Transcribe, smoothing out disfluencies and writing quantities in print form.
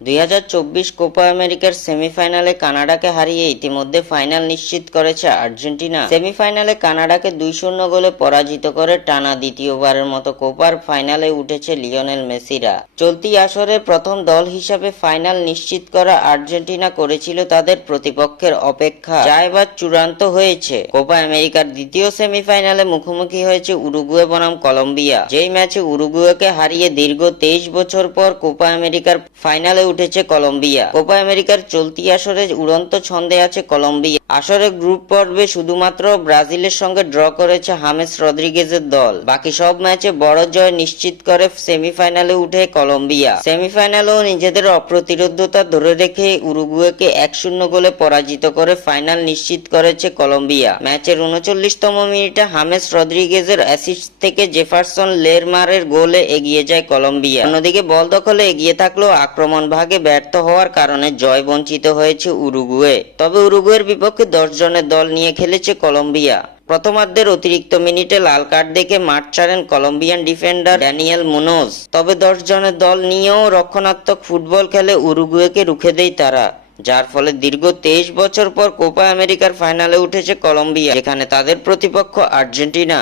2024 Copa আমেরিকার সেমিফাইনালে কানাডাকে হারিয়ে ইতিমধ্যে ফাইনাল নিশ্চিত করেছে আর্জেন্টিনা। সেমিফাইনালে কানাডাকে 2-0 গোলে পরাজিত করে টানা দ্বিতীয়বারের মতো কোপার ফাইনালে উঠেছে লিওনেল মেসিরা। চলতি আসরের প্রথম দল হিসাবে ফাইনাল নিশ্চিত করা আর্জেন্টিনা করেছিল তাদের প্রতিপক্ষের অপেক্ষা, যা এবার চূড়ান্ত হয়েছে। কোপা আমেরিকার দ্বিতীয় সেমিফাইনালে মুখোমুখি হয়েছে উরুগুয়ে বনাম কলম্বিয়া, যেই ম্যাচে উরুগুয়েকে হারিয়ে দীর্ঘ 23 বছর পর কোপা আমেরিকার ফাইনালে উঠেছে কলম্বিয়া। কোপা আমেরিকার চলতি আসরে উড়ন্ত ছন্দে আছে কলম্বিয়া। আসরে গ্রুপ পর্বে শুধুমাত্র ব্রাজিলের সঙ্গে ড্র করেছে হামেস রদ্রিগেজের দল। বাকি সব ম্যাচে বড় জয় নিশ্চিত করে সেমিফাইনালে উঠে কলম্বিয়া। সেমিফাইনালেও নিজেদের অপ্রতিরোধ্যতা ধরে রেখে উরুগুয়েকে 1-0 গোলে পরাজিত করে ফাইনাল নিশ্চিত করেছে কলম্বিয়া। ম্যাচের 39তম মিনিটে হামেস রদ্রিগেজের অ্যাসিস্ট থেকে জেফারসন লেরমারের গোলে এগিয়ে যায় কলম্বিয়া। অন্যদিকে বল দখলে এগিয়ে থাকলেও আক্রমণ ভাগে ব্যর্থ হওয়ার কারণে জয় বঞ্চিত হয়েছে উরুগুয়ে। তবে উরুগুয়ের বিপক্ষে 10 জনের দল নিয়ে খেলেছে কলম্বিয়া। প্রথমার্ধের অতিরিক্ত মিনিটে লাল কার্ড দেখে মাঠ ছাড়েন কলম্বিয়ান ডিফেন্ডার ড্যানিয়েল মুনোজ। তবে 10 জনের দল নিয়েও রক্ষণাত্মক ফুটবল খেলে উরুগুয়েকে রুখে দেয় তারা, যার ফলে দীর্ঘ 23 বছর পর কোপা আমেরিকার ফাইনালে উঠেছে কলম্বিয়া, যেখানে তাদের প্রতিপক্ষ আর্জেন্টিনা।